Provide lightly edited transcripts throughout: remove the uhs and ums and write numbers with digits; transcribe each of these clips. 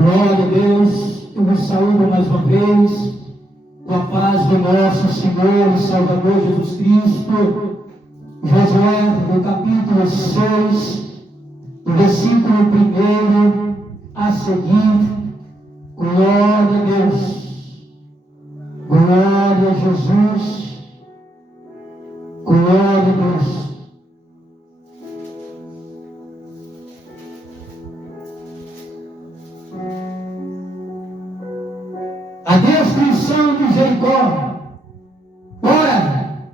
Glória a Deus, eu vos saúdo mais uma vez, com a paz do nosso Senhor e Salvador Jesus Cristo. Josué, no capítulo 6, no versículo 1 a seguir. Glória a Deus, glória a Jesus, glória a Deus. A destruição de Jericó. Ora,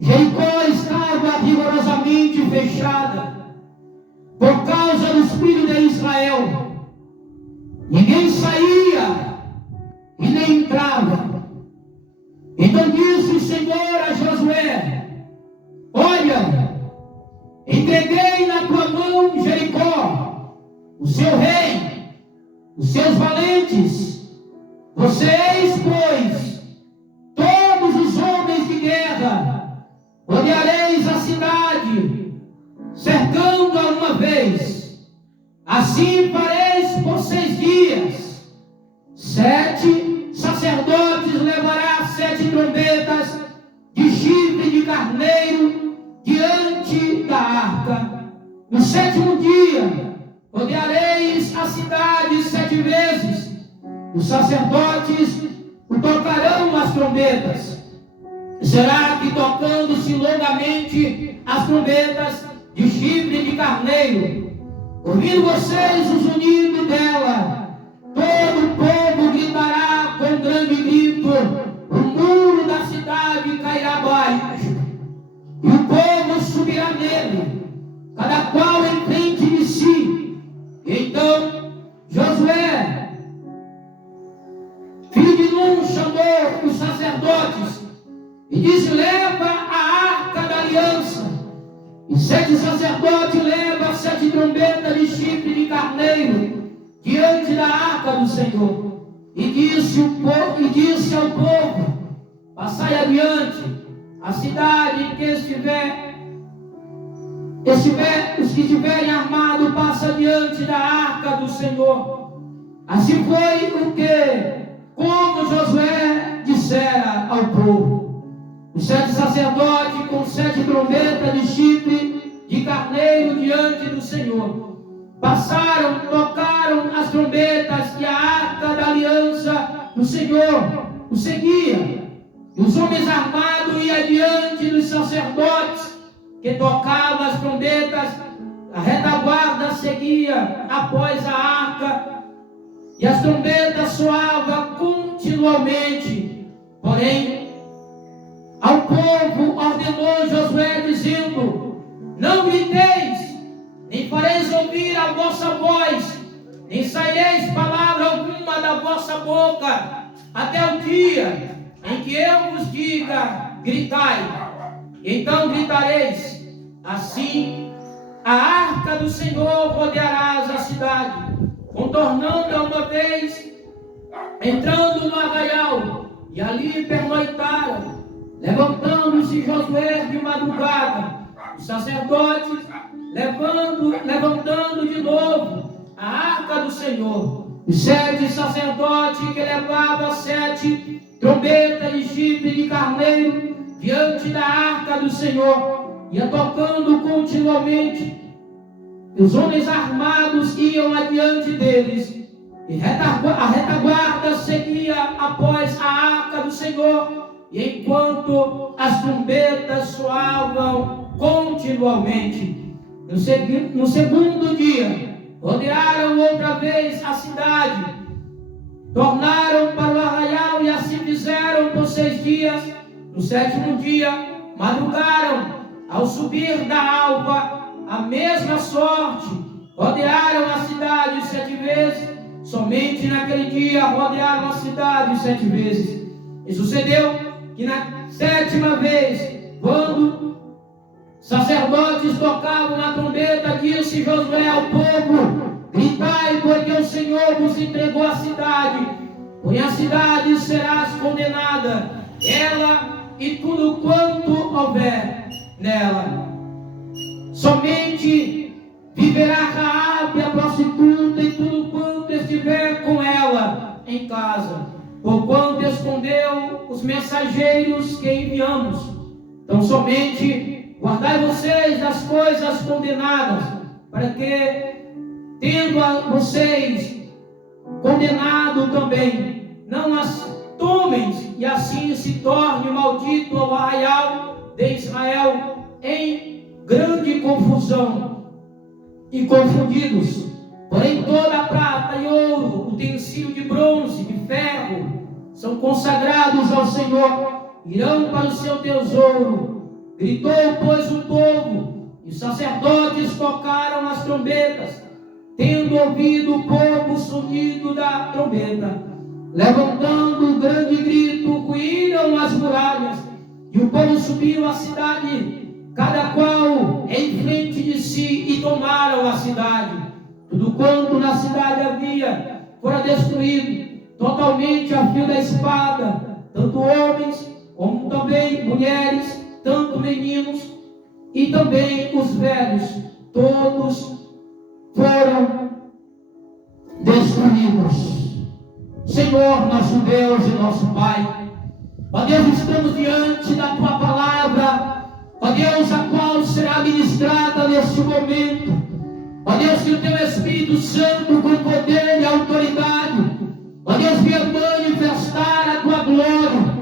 Jericó estava rigorosamente fechada por causa dos filhos de Israel. Ninguém saía e nem entrava. Então disse o Senhor a Josué: olha, entreguei na tua mão Jericó, o seu rei, os seus valentes. Vocês, pois, todos os homens de guerra, rodeareis a cidade, cercando-a uma vez. Assim fareis por 6 dias. 7 sacerdotes levará 7 trombetas de chifre de carneiro diante da arca. No 7º dia, rodeareis a cidade 7 vezes. Os sacerdotes tocarão as trombetas. Será que tocando-se longamente as trombetas de chifre de carneiro, ouvindo vocês o zunido dela, todo o povo gritará com grande grito, o muro da cidade cairá abaixo, e o povo subirá nele, cada qual em frente de si. Então Josué, filho de Nun, chamou os sacerdotes e disse: leva a arca da aliança. E 7 sacerdotes levam 7 trombetas de chifre de carneiro diante da arca do Senhor. E disse ao povo: passai adiante, a cidade em que os que estiverem armados, passa adiante da arca do Senhor. Assim foi o que, como Josué dissera ao povo. Os 7 sacerdotes com 7 trombetas de chifre de carneiro diante do Senhor passaram, tocaram as trombetas, e a arca da aliança do Senhor o seguia. E os homens armados iam diante dos sacerdotes que tocavam as trombetas. A retaguarda seguia após a arca, e as trombetas soavam continuamente. Porém, ao povo ordenou Josué, dizendo: não griteis, nem fareis ouvir a vossa voz, nem saireis palavra alguma da vossa boca, até o dia em que eu vos diga: gritai. Então gritareis. Assim a arca do Senhor rodearás a cidade, contornando-a uma vez, entrando no arraial, e ali pernoitaram. Levantando-se Josué de madrugada, os sacerdotes levantando de novo a arca do Senhor. Os 7 sacerdotes que levavam 7 trombetas de chifre de carneiro diante da arca do Senhor, ia tocando continuamente. Os homens armados iam adiante deles, e a retaguarda seguia após a arca do Senhor. E enquanto as trombetas soavam continuamente, no 2º dia, rodearam outra vez a cidade, tornaram para o arraial, e assim fizeram por 6 dias. No 7º dia, madrugaram. Ao subir da alva, a mesma sorte, rodearam a cidade 7 vezes. Somente naquele dia rodearam a cidade 7 vezes. E sucedeu que na 7ª vez, quando sacerdotes tocavam na trombeta, disse Josué ao povo: gritai, porque o Senhor vos entregou a cidade, pois a cidade serás condenada, ela e tudo quanto houver nela. Somente viverá Raabe, a prostituta, e tudo quanto estiver porquanto escondeu os mensageiros que enviamos. Então somente guardai vocês das coisas condenadas, para que, tendo a vocês condenado também, não as tomem, e assim se torne maldito o arraial de Israel em grande confusão e confundidos. Porém toda a prata e ouro, utensílio de bronze, de ferro, são consagrados ao Senhor, irão para o seu tesouro. Gritou, pois, o povo, e os sacerdotes tocaram as trombetas. Tendo ouvido o povo o sonido da trombeta, levantando um grande grito, ruíram as muralhas, e o povo subiu à cidade, cada qual em frente de si, e tomaram a cidade. Tudo quanto na cidade havia fora destruído, totalmente a fio da espada, tanto homens como também mulheres, tanto meninos e também os velhos, todos foram destruídos. Senhor, nosso Deus e nosso Pai, ó Deus, estamos diante da Tua palavra, ó Deus, a qual será ministrada neste momento. Ó Deus, que o Teu Espírito Santo, com poder e autoridade, ó Deus, venha manifestar a Tua glória.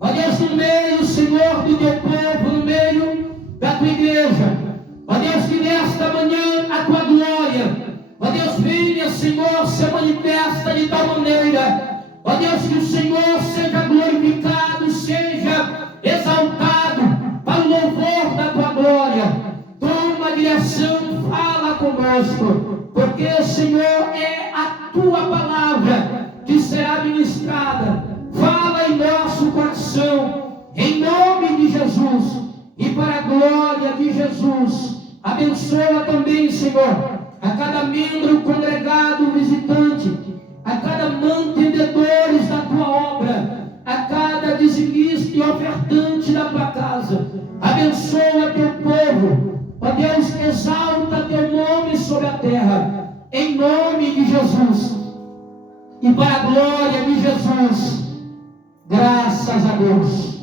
Ó Deus, no meio, Senhor, do Teu povo, no meio da Tua igreja. Ó Deus, que nesta manhã a Tua glória, ó Deus, venha, Senhor, se manifesta de tal maneira. Ó Deus, que o Senhor seja glorificado, seja exaltado para o louvor da Tua glória. Toma a direção, fala conosco, porque, Senhor, é a Tua palavra que será ministrada. Fala em nosso coração, em nome de Jesus, e para a glória de Jesus. Abençoa também, Senhor, a cada membro congregado, visitante, a cada mantendedores da Tua obra, a cada dizimista e ofertante da Tua casa. Abençoa Teu povo, ó Deus, exalta Teu nome sobre a terra, em nome de Jesus, e para a glória de Jesus. Graças a Deus.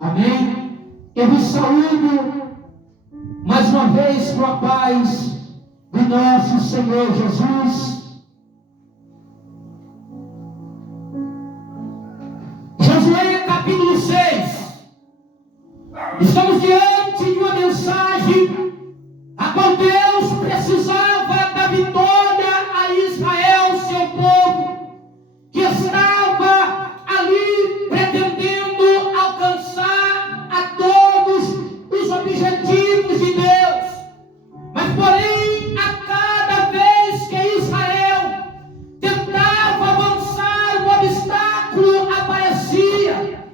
Amém. Eu vos saúdo mais uma vez com a paz do nosso Senhor Jesus. Josué capítulo 6. Estamos diante de uma mensagem a qual Deus precisava da vitória a Israel, seu povo, que estava ali pretendendo alcançar a todos os objetivos de Deus. Mas porém, a cada vez que Israel tentava avançar, um obstáculo aparecia,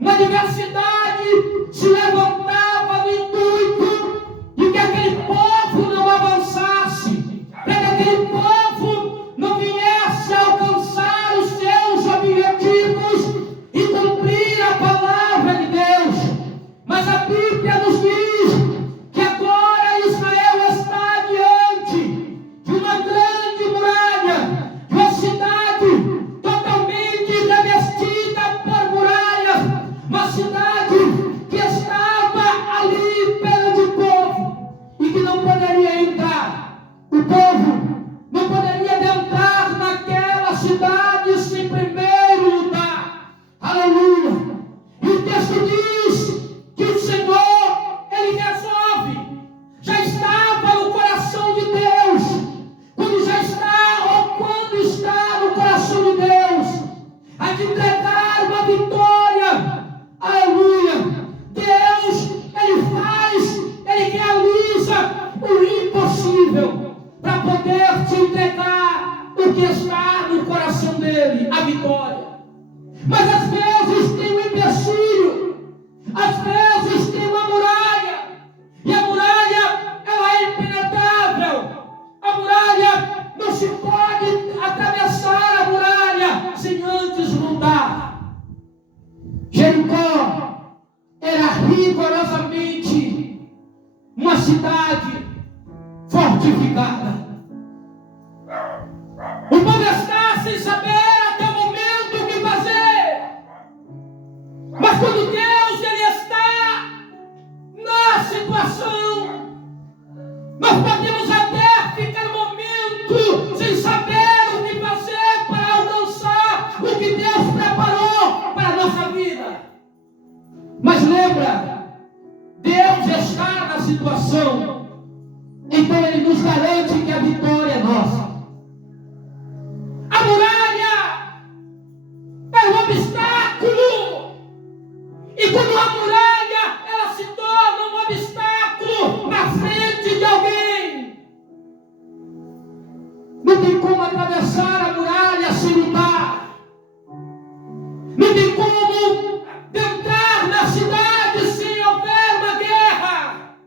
uma adversidade se levantava no intuito de que aquele povo não avançasse, para que aquele povo não viesse a alcançar os seus objetivos e cumprir a palavra de Deus. Mas a Bíblia nos diz que agora Israel está diante de uma grande muralha, de uma cidade totalmente revestida por muralhas, uma cidade que estava ali perante o povo e que não poderia entrar. O povo não poderia adentrar naquela cidade sem primeiro lutar. Aleluia! E o texto diz que o Senhor, Ele resolve. Já estava no coração de Deus. Quando já está, ou quando está no coração de Deus, a de entregar uma vitória. Aleluia! Deus, Ele faz, Ele realiza o impossível para poder te entregar o que está no coração dele, a vitória. Mas às vezes tem um empecilho, às vezes tem uma muralha, e a muralha, ela é impenetrável. A muralha, não se pode atravessar a muralha sem antes lutar. Jericó era rigorosamente uma cidade fortificada. O povo está sem saber até o momento o que fazer. Não tem como entrar na cidade sem houver uma guerra.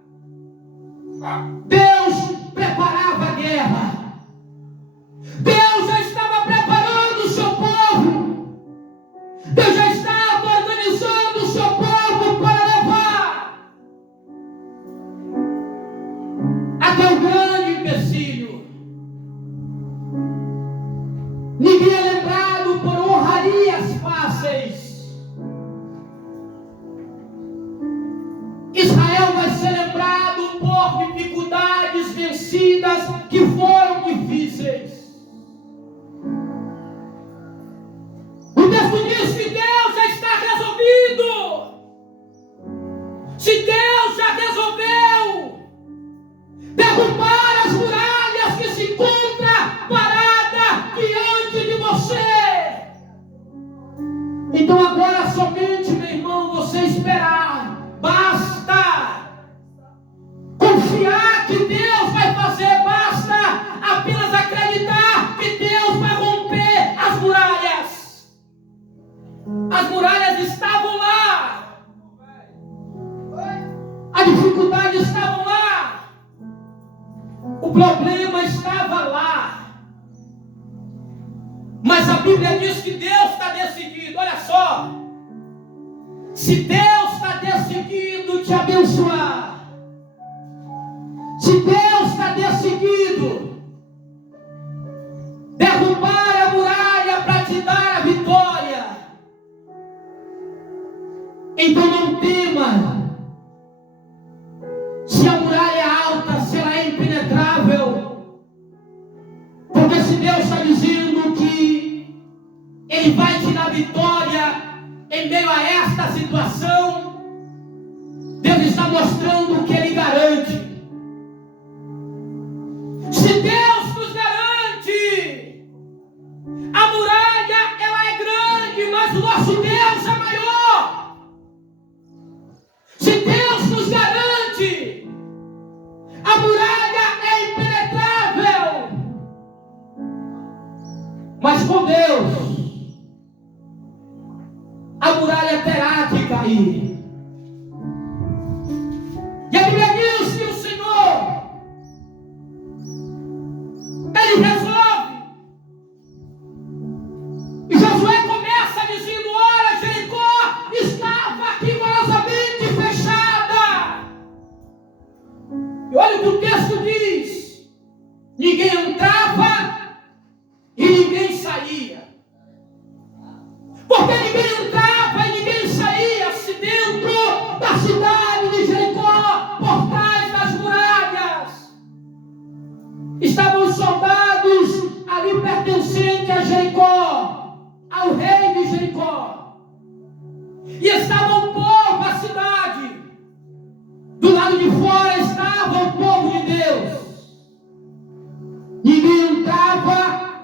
Deus preparava a guerra. Deus já estava preparando o seu povo. Deus já estava organizando o seu povo para levar até o grande empecilho. Ninguém é lembrado por honrarias fáceis. Israel vai ser lembrado por dificuldades vencidas que foram difíceis. O texto diz que Deus já está resolvido. Se Deus já resolveu derrubar as muralhas que se encontram paradas diante de você, então agora somente, meu irmão, você esperar. Basta confiar que Deus vai fazer. Basta apenas acreditar que Deus vai romper as muralhas. As muralhas estavam lá. A dificuldade estava lá. O problema estava lá. Mas a Bíblia diz que Deus está decidido. Olha só. Se Deus está decidido te abençoar, se Deus está decidido derrubar a muralha para te dar a vitória, então não tema. Se a muralha é alta, se ela é impenetrável, porque se Deus está dizendo que Ele vai te dar vitória em meio a esta situação, Deus está mostrando que Ele garante. Se Deus nos garante, a muralha ela é grande, mas o nosso Deus é maior. Se Deus nos garante, a muralha é impenetrável, mas com Deus a muralha terá que cair. E a Bíblia diz que o Senhor, Ele resolve. E Josué começa dizendo: ora, Jericó estava rigorosamente fechada. E olha o que o texto diz: ninguém entrava e ninguém saía. Porque ninguém entrava e ninguém saía se dentro da cidade de Jericó, por trás das muralhas, estavam os soldados ali pertencentes a Jericó, ao rei de Jericó. E estava o povo, a cidade. Do lado de fora estava o povo de Deus. Ninguém entrava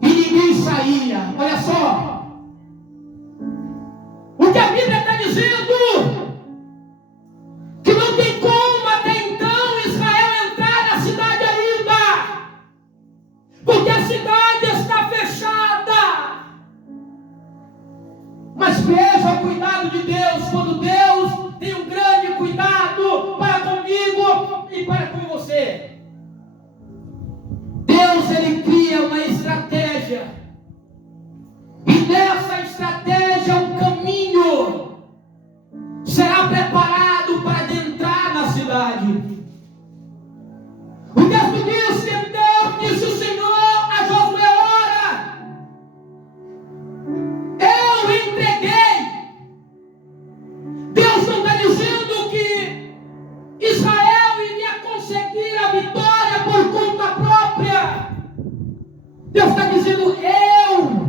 e ninguém saía. Olha só. O que a Bíblia está dizendo, que não tem como até então Israel entrar na cidade ainda, porque a cidade está fechada. Mas veja o cuidado de Deus, quando Deus tem um grande cuidado para comigo e para com você. Deus, Ele cria uma estratégia. E nessa estratégia um caminho será preparado para adentrar na cidade. O texto diz que então disse o Senhor a Josué: ora, eu entreguei. Deus não está dizendo que Israel iria conseguir a vitória por conta própria. Deus está dizendo: eu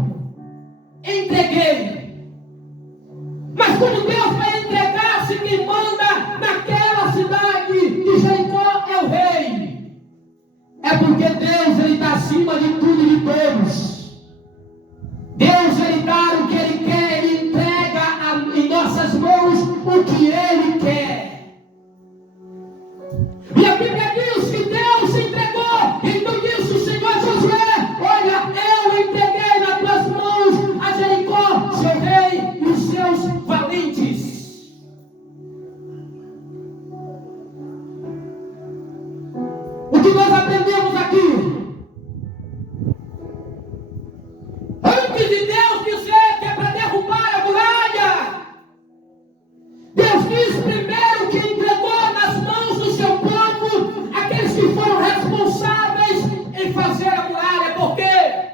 entreguei. Mas quando Deus vai entregar, se quem manda naquela cidade de Jericó é o rei. É porque Deus, Ele está acima de tudo e de todos. Deus, Ele dá o que Ele quer, Ele entrega em nossas mãos o que Ele quer. E a Bíblia diz que Deus entregou. Então disse o Senhor a Josué: olha, Antes de Deus dizer que é para derrubar a muralha, Deus diz primeiro que entregou nas mãos do seu povo aqueles que foram responsáveis em fazer a muralha. Por quê?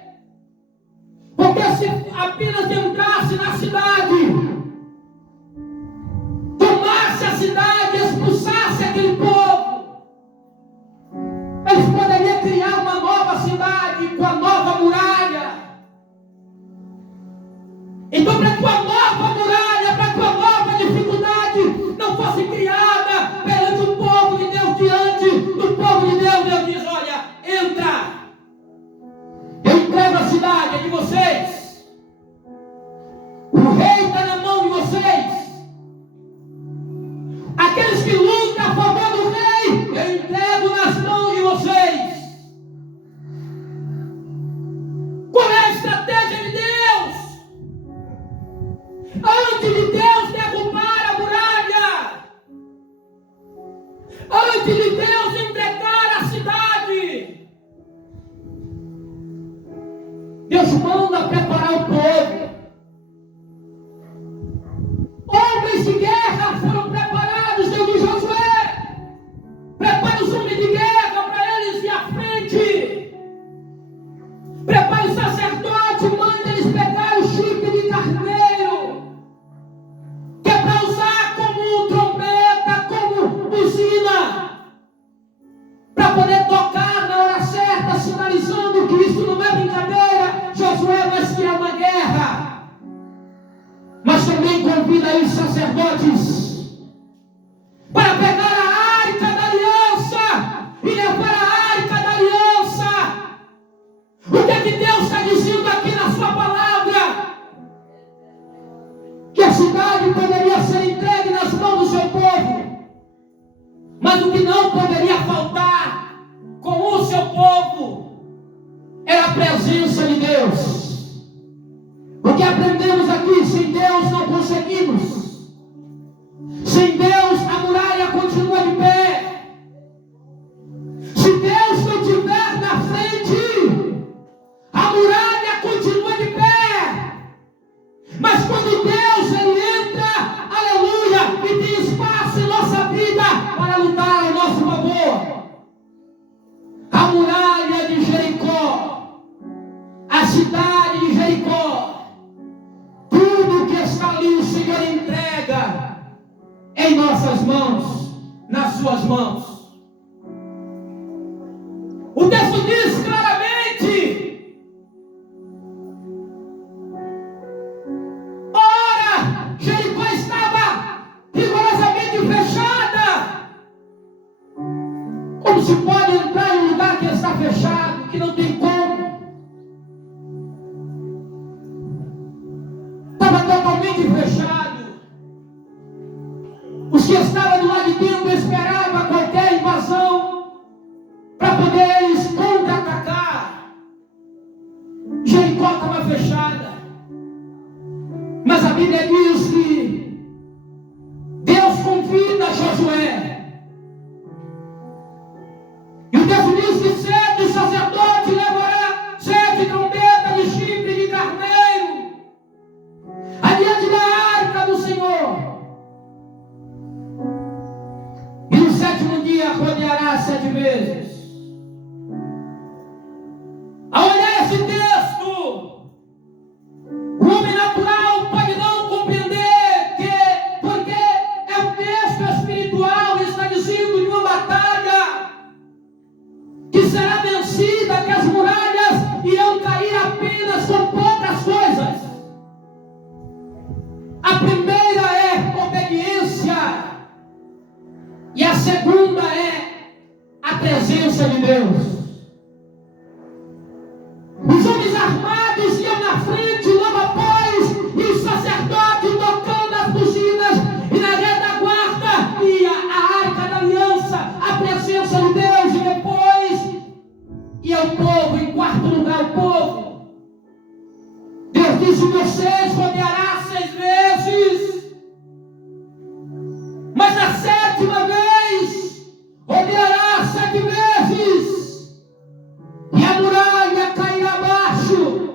Porque se apenas entrasse na cidade, tomasse a cidade, expulsasse aquele povo, eles poderiam criar uma nova cidade com a nova muralha. Então, para que a nova muralha, para que a nova dificuldade não fosse criada perante o povo de Deus, diante do povo de Deus, Deus diz: olha, entra, eu entrego a cidade, é de vocês, o rei está na mão de vocês, aqueles que lutam a favor do rei, eu entrego nas mãos de vocês. Qual é a estratégia de Deus? Antes de Deus derrubar a muralha, antes de Deus entregar a cidade, Deus manda preparar o povo. Homens de guerra foram preparados. Deus diz: Josué, prepare os homens de guerra para eles ir à frente. Prepare o sacerdote, manda eles pegar o chifre de carneiro, que é para usar como trombeta, como buzina, para poder tocar na hora certa, sinalizando que isso não é brincadeira, Josué, mas que é uma guerra. Mas também convida aí os sacerdotes para pegar a arca da aliança e levar a arca da aliança. O que é que Deus está dizendo aqui na sua palavra? Que a cidade poderia ser entregue nas mãos do seu povo, mas o que não poderia faltar com o seu povo era a presença de Deus. O que aprendemos aqui: sem Deus não conseguimos. Sem Deus a muralha continua de pé. Se Deus não estiver na frente, a muralha continua de pé. Mas quando Deus ele entra, aleluia, e tem espaço em nossa vida para lutar ao nosso favor. A muralha de Jericó, a cidade de Jericó, tudo que está ali o Senhor entrega em nossas mãos, nas suas mãos. O texto diz claramente: ora, Jericó estava rigorosamente fechada. Como se pode entrar em um lugar que está fechado, que não tem como? Estava totalmente fechado. Os que estavam do lado de dentro esperavam qualquer invasão para poder eles contra-atacar. Jericó estava fechada. Mas a Bíblia diz que Deus convida Josué. E o texto diz que 7 sacerdotes levará 7 trombetas de chifre de carneiro adiante da arca do Senhor. E no 7º dia rodeará 7 vezes. Ao olhar esse texto, o homem natural pode não compreender que, porque é um texto espiritual e está dizendo de uma batalha que será vencida, que as muralhas irão cair apenas com poucas coisas. A primeira é obediência, e a segunda é a presença de Deus. Os homens armados iam na frente, logo após, e os sacerdotes tocando as buzinas, e na retaguarda ia a arca da aliança, a presença de Deus, e depois ia o povo, em quarto lugar o povo. Deus disse: vocês rodeará 6 vezes, mas na 7ª vez rodeará 7 vezes, e a muralha cairá abaixo.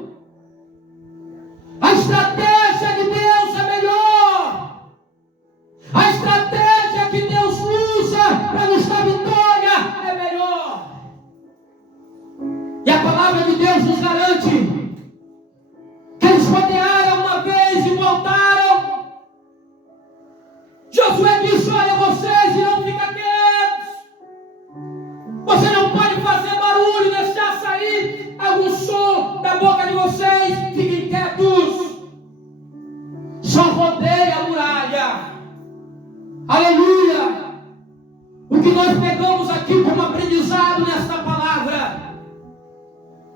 nós pegamos aqui como aprendizado nesta palavra,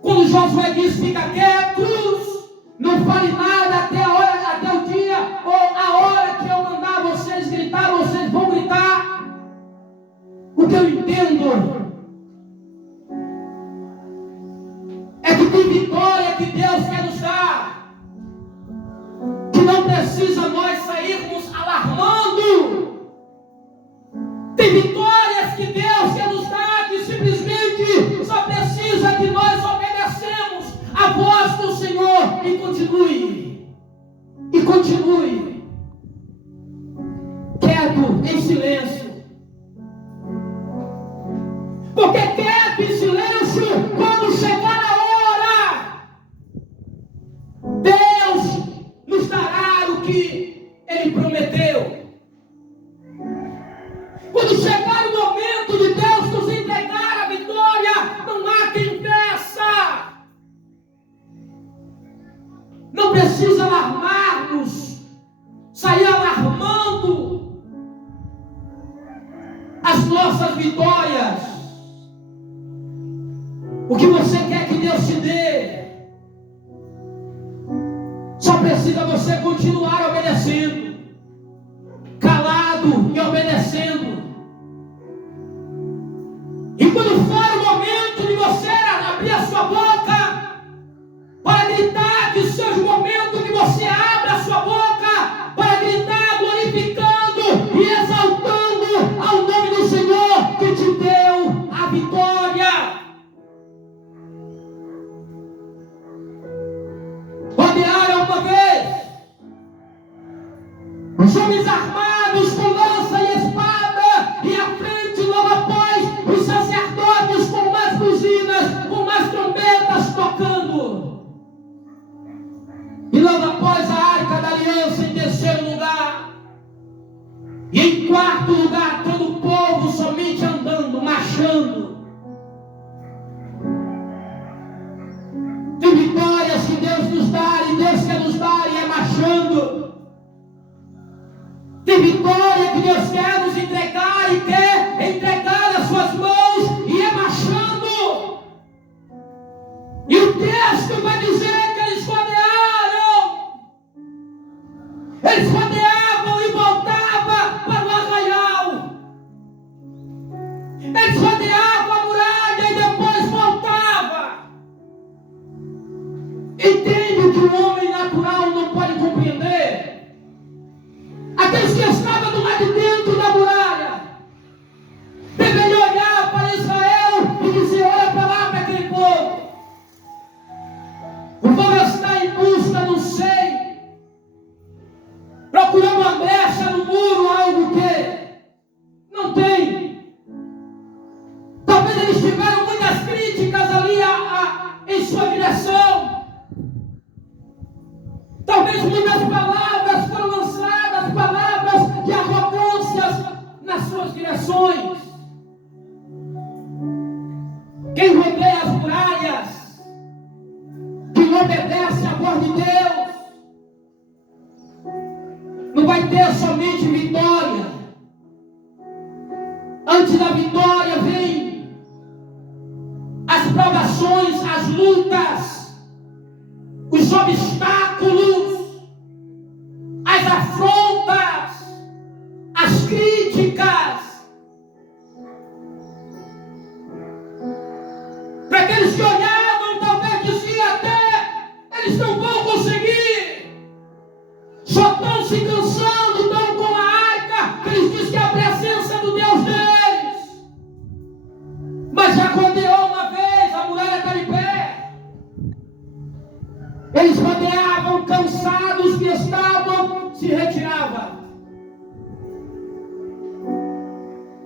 quando Josué diz: fica quietos, não fale nada até o dia ou a hora que eu mandar vocês gritar, vocês vão gritar. O que eu entendo é que tem vitória que Deus quer nos dar, que não precisa nós sairmos alarmando. Tem vitórias que Deus quer nos dar, que simplesmente só precisa que nós obedecemos a voz do Senhor e continue quieto, em silêncio. Porque quieto em silêncio, quando chegar a hora, Deus nos dará o que Ele prometeu. Quando chegar o momento de Deus nos entregar a vitória, não há quem impeça. Não precisa alarmar-nos, sair alarmando as nossas vitórias. O que você quer que Deus te dê, só precisa você continuar obedecendo, calado e obedecendo. E quando for o momento de você abrir a sua boca para gritar, que seja o momento que você abra a sua boca para gritar, glorificando e exaltando ao nome do Senhor que te deu a vitória. Rodearam uma vez os homens armados com lança e espada, e à frente, logo após, os sacerdotes com umas buzinas, com umas trombetas tocando. E logo após, a arca da aliança em terceiro lugar. E em quarto lugar, todo o povo somente andando, marchando. Tem vitórias que Deus nos dá, e Deus quer nos dar, e é marchando. Tem vitória que Deus quer nos entregar e quer entregar nas suas mãos, e é marchando. E o texto vai dizer que eles rodeavam e voltavam para o arraial. Eles rodeavam a muralha e depois voltavam. Entende o que o homem natural não pode compreender? Aqueles que estavam do lado de dentro da muralha deveriam olhar para Israel e dizer: olha para lá, para aquele povo. O povo está em busca, não sei, procurando uma brecha no muro, algo que não tem. Talvez eles tiveram muitas críticas ali em sua direção. Talvez muitas palavras foram lançadas, palavras de arrogâncias nas suas direções. Quem rodeia as muralhas, quem obedece à voz de Deus, não vai ter somente vitória. Antes da vitória vem as provações, as lutas, os obstáculos, as afrontas, as críticas. Para aqueles que olhavam, talvez diziam até: eles não vão conseguir, só estão se cansando, estão com a arca, que eles dizem que é a presença do Deus deles. Mas já rodeou uma vez, a muralha está de pé. Eles rodeavam, cansados que estavam, se retiravam.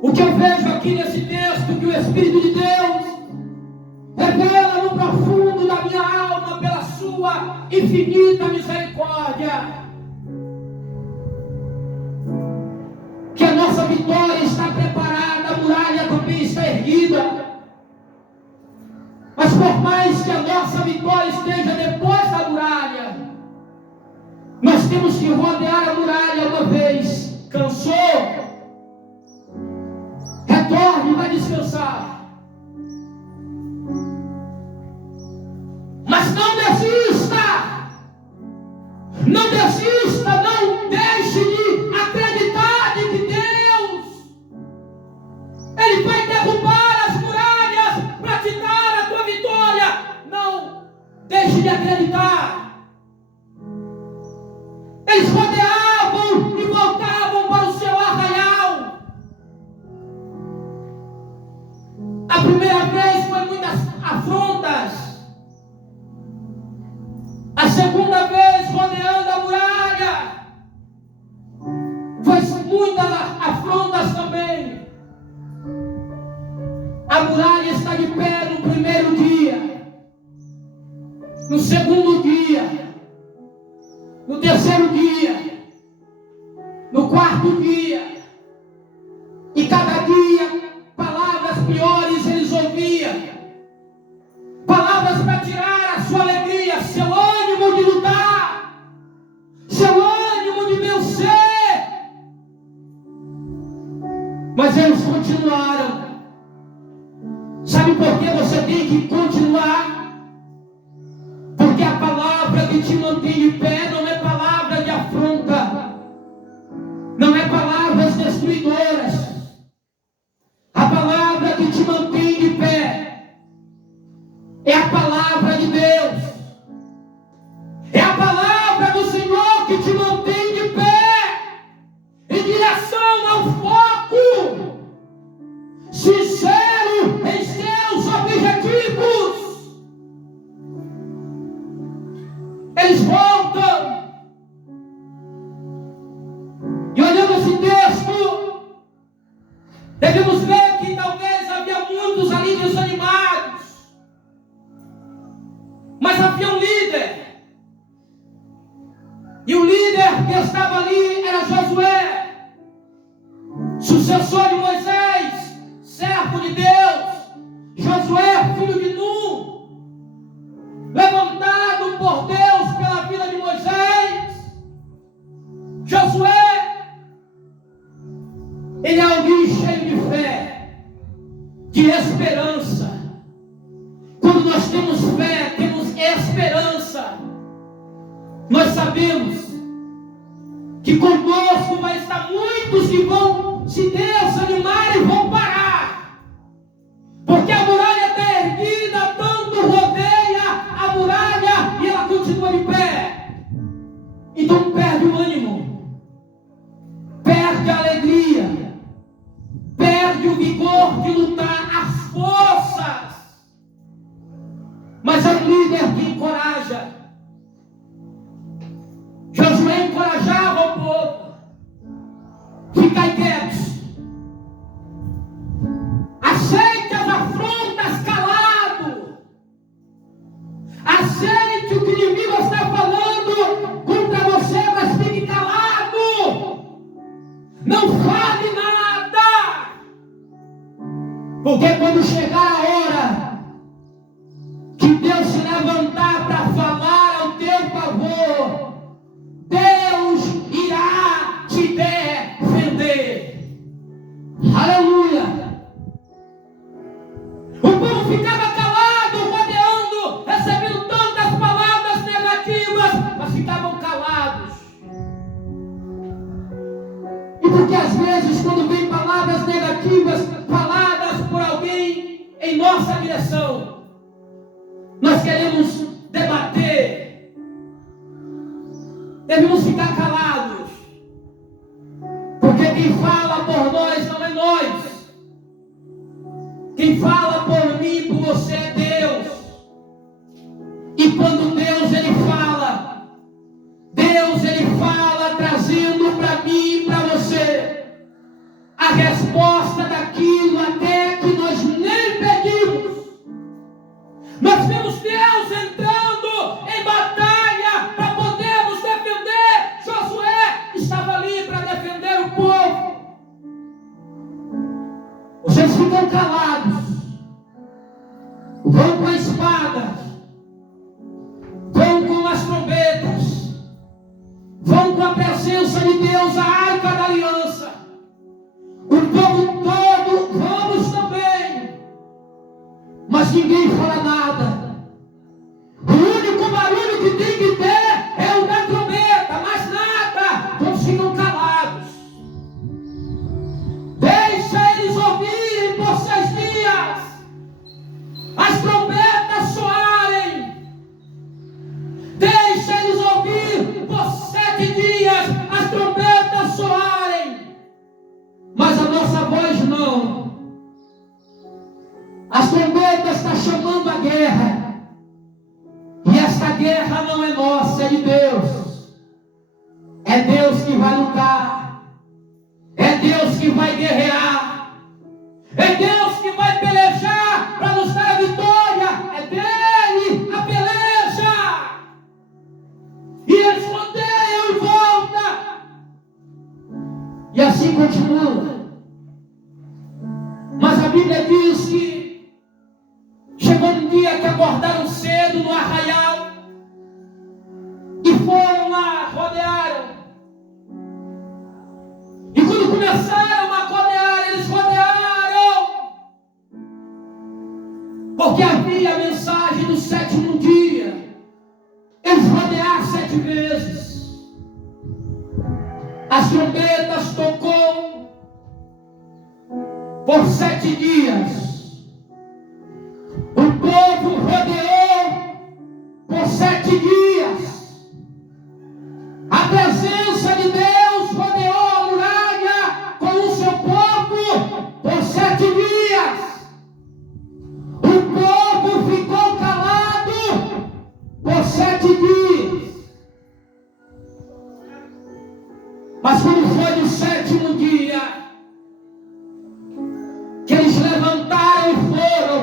O que eu vejo aqui nesse texto, que o Espírito de Deus revela no profundo da minha alma, pela sua infinita misericórdia, que a nossa vitória está preparada, a muralha também está erguida. Mas por mais que a nossa vitória esteja depois da muralha, nós temos que rodear a muralha uma vez. Cansou? Retorna. descansar. Mas não desista. Não desista, não deixe de acreditar de que Deus, Ele vai derrubar as muralhas para te dar a tua vitória. Não deixe de acreditar. Eles rodeavam e voltavam para o seu arraial. A primeira vez foi muitas afrontas. A segunda vez, rodeando a muralha, foi muitas afrontas também. A muralha está de pé no primeiro dia, no segundo dia, no terceiro dia, no quarto dia, e cada dia palavras piores eles ouviam, palavras para tirar a sua alegria, seu ânimo de lutar, seu ânimo de vencer. Mas eles continuaram. Sabe por que você tem que continuar? Porque a palavra que te mantém de pé não é palavra de afronta, não é palavras destruidoras. A palavra que te mantém de pé é a palavra de Deus. É a palavra do Senhor que te mantém de pé, em direção ao foco, sincero em seus objetivos. Eles voltam. E olhando esse texto, devemos ver que talvez havia muitos ali desanimados, mas havia um líder. E o líder que estava ali era Josué, sucessor de Moisés, servo de Deus. Josué, filho de Nun, levantado por Deus pela vida de Moisés. Josué, ele é alguém cheio de fé, de esperança. Quando nós temos fé, temos esperança. Nós sabemos que conosco vai estar muitos que vão se desanimarem e vão parar. Porque a muralha está erguida, tanto rodeia a muralha e ela continua de pé. Então perde o ânimo, perde a alegria, perde o vigor de lutar, as forças. Mas é um líder que encoraja. Josué encorajava o povo. Ficai quietos. Aceite as afrontas calado. Aceite o que o inimigo está falando contra você, mas fique calado. Não fale nada. Porque quando chegar a hora que Deus se levantar para falar ao teu favor, Deus irá te defender. Aleluia. O povo ficava calado, rodeando, recebendo tantas palavras negativas, mas ficavam calados. E porque às vezes quando vem palavras negativas faladas por alguém em nossa direção, nós queremos debater. Devemos ficar calados, porque quem fala por nós não é nós. Quem fala por mim e por você é Deus. E quando Deus ele fala trazendo para mim e para você a resposta daquilo até que nós nem pedimos. Nós vemos Deus entrando em batalha para podermos defender. Josué estava ali para defender o povo. Vocês ficam calados, vão com a espada, vão com as trombetas, vão com a presença de Deus, a arca da aliança. O povo todo, vamos também. guerra não é nossa, é de Deus. É Deus que vai lutar. É Deus que vai guerrear. É Deus que vai pelejar para nos dar a vitória. É dele a peleja. E eles rodeiam e voltam. E assim continua. Mas a Bíblia diz que chegou um dia que acordaram cedo no arraial e foram lá, rodearam. E quando começaram a rodear, eles rodearam, porque havia a mensagem do sétimo dia. Eles rodearam 7 vezes. As trombetas tocou por 7 dias. O povo rodeou por 7 dias. A presença de Deus rodeou a muralha com o seu povo por 7 dias. O povo ficou calado por 7 dias. Mas quando foi no 7º dia que eles levantaram e foram,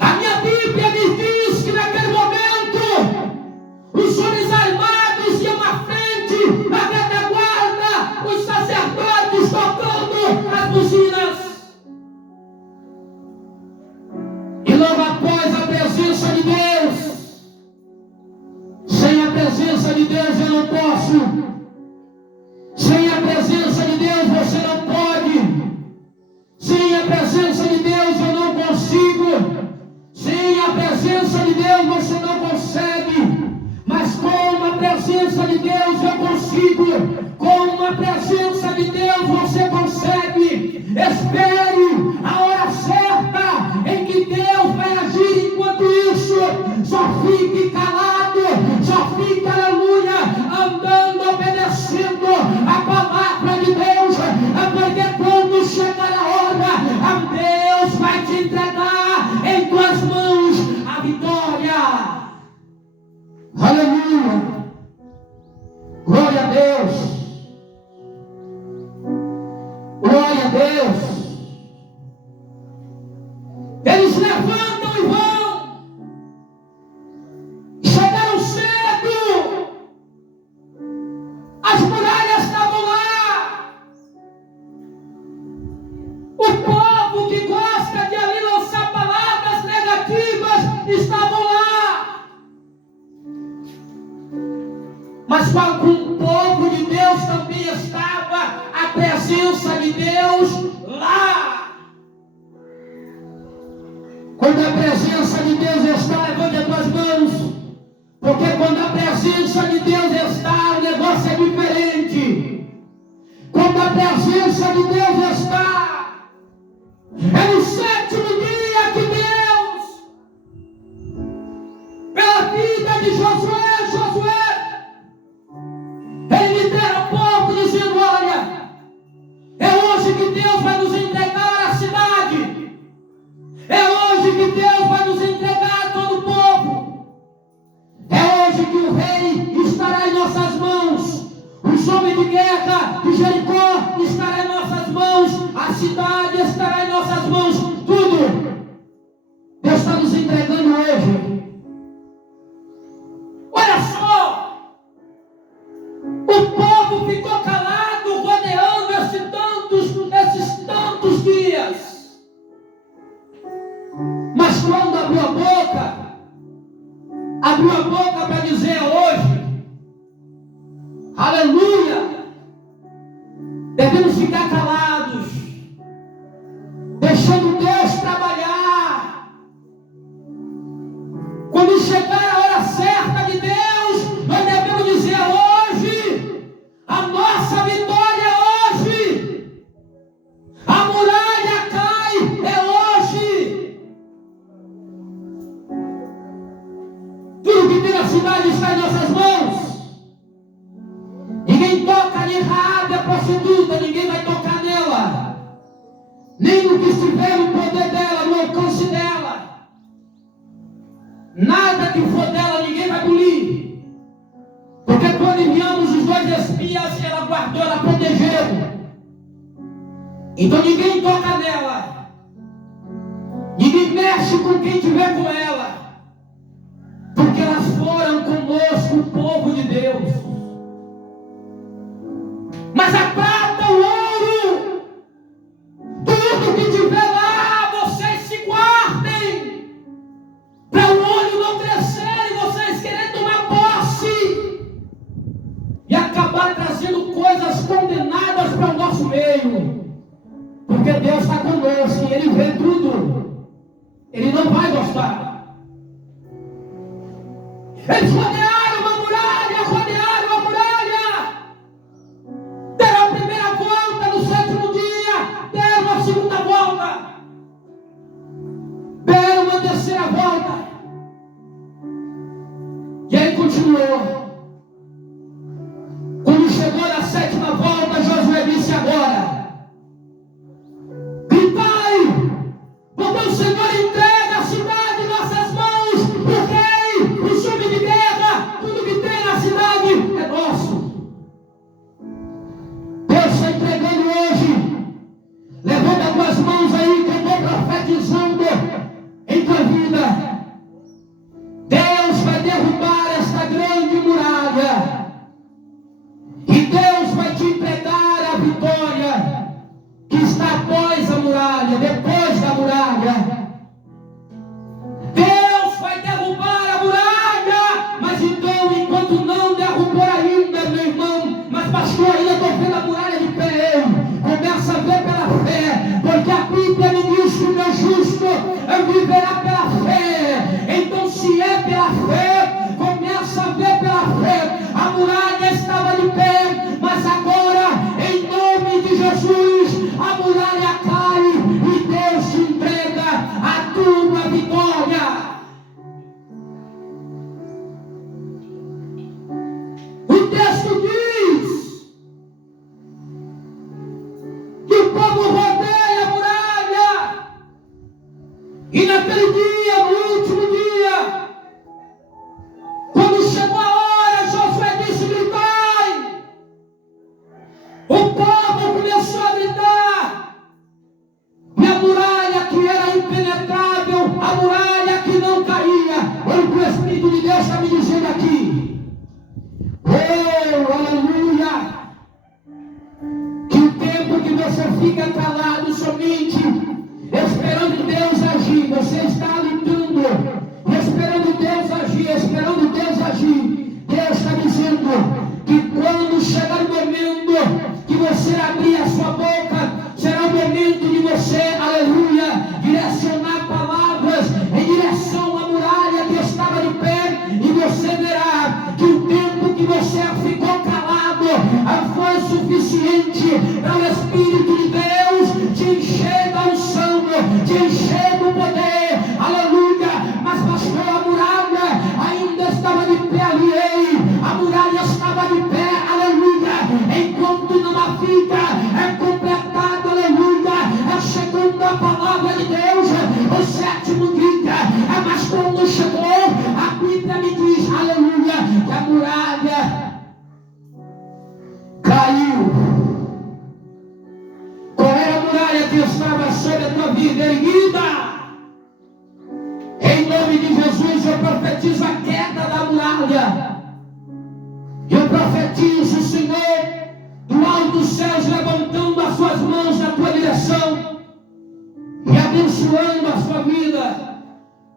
a minha Bíblia me diz que naquele momento os homens armados iam à frente, na retaguarda, os sacerdotes tocando as buzinas. E logo após a presença de Deus, sem a presença de Deus eu não posso. Sem a presença de Deus você não pode. Sem a presença de Deus eu não consigo. Sem a presença de Deus você não consegue. Mas com a presença de Deus eu consigo. Com a presença de Deus você consegue. Espere a hora certa em que Deus vai agir. Enquanto isso, só fique calado, só fique, aleluia, andando, obedecendo a palavra de Deus, porque quando chegar a hora, Deus vai te entregar em tuas mãos a vitória. Aleluia, glória a Deus, glória a Deus. Eles levantam e vão. Chegaram cedo. As muralhas estavam lá. O povo que gosta de ali lançar palavras negativas estavam lá. Mas com o povo de Deus também estava a presença de Deus lá. Quando a presença de Deus está, levante as tuas mãos. Porque quando a presença de Deus está, o negócio é diferente. Quando a presença de Deus está, é no 7º dia que Deus, pela vida de Josué, ele lidera o povo dizendo: olha, é hoje que Deus vai nos entregar a cidade. É hoje que Deus vai nos entregar todo o povo. É hoje que o rei estará em nossas mãos. Os homens de guerra de Jericó estará em nossas mãos. A cidade estará em nossas mãos. Tudo Deus está nos entregando hoje. Olha só, o povo ficou calado, rodeando esses tantos dias. Mas quando abriu a boca para dizer hoje, aleluia, devemos ficar calados, deixando Deus trabalhar. Quando chegar a hora certa de Deus, nós devemos dizer: hoje, a nossa vitória é hoje, a muralha cai, é hoje. Tudo que tem na cidade está em nossas mãos. Ninguém toca nem Raabe a prostituta, ninguém vai tocar nela. Nem no que estiver no poder dela, no alcance dela. Nada que for dela espias ela guardou, ela protegeu. Então ninguém toca nela, ninguém mexe com quem estiver com ela, porque elas foram conosco, o povo de Deus. Mas a prata, o ouro, tudo que tiver lá, vocês se guardem, para o olho não crescer e vocês querem tomar posse e acabar trazendo coisas condenadas para o nosso meio. Porque Deus está conosco e Ele vê tudo. Ele não vai gostar. Eles rodearam uma muralha. Deram a primeira volta no 7º dia. Deram a segunda volta. Deram uma terceira volta. E aí continuou. Quando chegou na 7ª volta, Josué disse: agora, porque o Senhor entrega a cidade em nossas mãos, o rei, o homem de guerra, tudo que tem na cidade é nosso. Deus está entregando hoje. Levanta as tuas mãos aí que eu estou profetizando em tua vida. Deus vai derrubar esta grande muralha e Deus vai te entregar a vitória que está após a muralha, depois da muralha. Deus vai derrubar a muralha, mas então, enquanto não derrubou ainda, meu irmão, mas pastor, ainda estou vendo a muralha de pé, começa a ver pela fé, porque a Bíblia me diz que o meu justo viverá pela fé. Então, se é pela fé, começa a ver pela fé. A muralha estava de pé, mas agora, em nome de Jesus, a muralha cai e Deus te entrega a tua vitória. O texto diz que o povo rodeia a muralha e naquele dia, no último dia, quando chegou a hora, Josué disse: gritai. O povo começou a gritar. E a muralha que era impenetrável, a muralha que não caía. Olha o que o Espírito de Deus está me dizendo aqui. Oh, aleluia. Que o tempo que você fica calado somente, esperando Deus agir, você está lutando, esperando Deus agir. Deus está dizendo que quando chegar o momento que você abrir a sua boca, será o momento de você, aleluia, direcionar palavras em direção à muralha que estava de pé, e você verá que o tempo que você ficou calado foi suficiente para o Espírito de Deus te encher da unção, te encher do poder, aleluia. Mas pastor, a muralha ainda estava de pé ali, a muralha estava de pé, aleluia, enquanto não havia completado, aleluia, a segunda palavra de Deus, o 7º dia. Mas quando chegou, a Bíblia me diz, aleluia, que a muralha caiu. Qual era a muralha que estava sobre a tua vida erguida? Em nome de Jesus, eu profetizo a queda da muralha. Eu profetizo o Senhor do alto dos céus levantando as suas mãos na tua direção e abençoando a sua vida,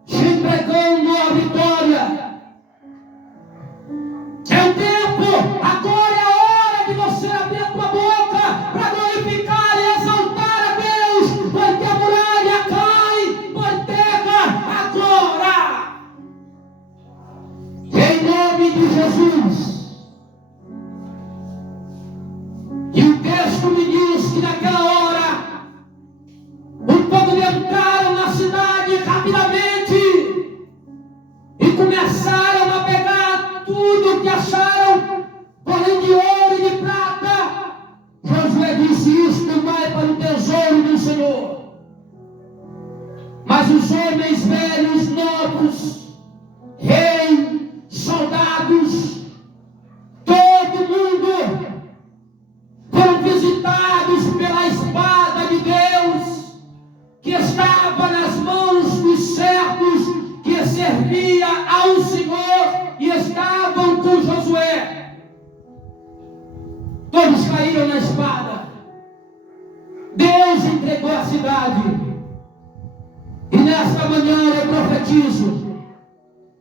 te entregando a vitória. É o tempo, agora é a hora de você abrir a tua boca para glorificar e exaltar a Deus, porque a muralha cai por terra agora. Em nome de Jesus. E o texto me diz que naquela hora o povo entraram na cidade rapidamente e começaram a pegar tudo que acharam, porém de ouro e de prata. Josué disse: isto vai para o tesouro do Senhor. Mas os homens velhos, novos, rei, soldados, todo mundo cidade. E nesta manhã eu profetizo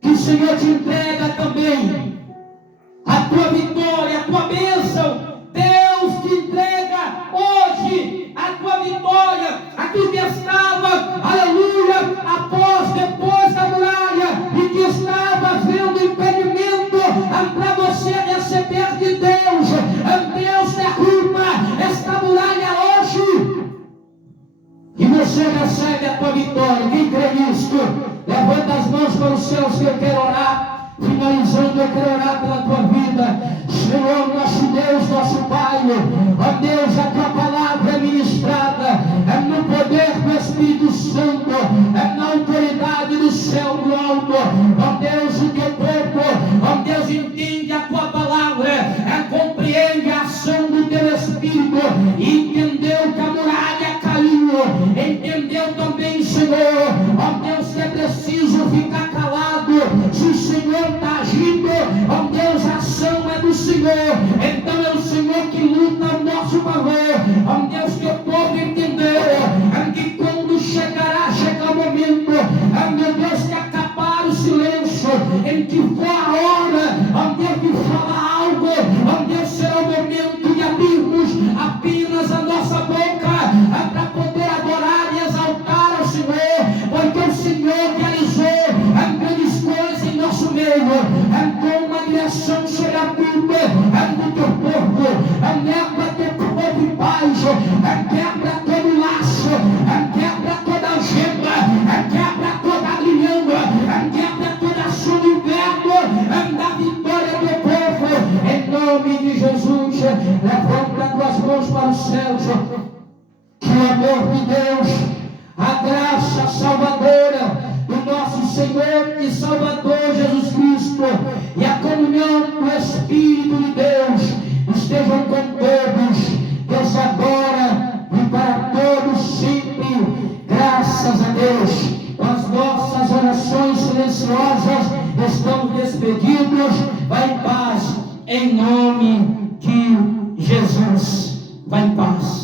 que o Senhor te entrega também a tua vitória, a tua bênção. Deus te entrega hoje a tua vitória, aquilo que estava, aleluia, depois da muralha, e que estava vendo impedimento para você receber de Deus. Deus derruba esta muralha hoje, e você recebe a tua vitória. Quem crê nisto, levanta as mãos para os céus, que eu quero orar. Finalizando, eu quero orar pela tua vida. Senhor, nosso Deus, nosso Pai, ó Deus, a tua palavra é ministrada, é no poder do Espírito Santo, é na autoridade do céu do alto. Ó Deus, o teu povo, ó Deus, entende a tua palavra, compreende a ação do teu Espírito, entendeu que a muralha caiu, entendeu também, Senhor, ó Deus, que é preciso ficar calado. Se o Senhor está agindo, ó Deus, a ação é do Senhor, então é o Senhor que luta ao nosso favor. Ó Deus, que o povo entendeu que quando chega o momento, meu Deus, que acabar o silêncio, em que for a hora, ó Deus, de falar algo, ó Deus, será o momento de abrirmos apenas a nossa boca para poder adorar e exaltar ao Senhor, porque o Senhor realizou grandes coisas em nosso meio, com uma direção sobre a vida do teu povo. Leva teu povo em paz, quebra todo laço, quebra toda algema, quebra toda aliança, quebra toda ação do inverno, da vitória do povo, em nome de Jesus. Levanta tuas mãos para os céus, que o amor de Deus, a graça salvadora do nosso Senhor e Salvador Jesus Cristo e a comunhão do Espírito de Deus estejam com todos, desde agora e para todos sempre. Graças a Deus. Com as nossas orações silenciosas estamos despedidos. Vai em paz, em nome de Jesus. Vai em paz.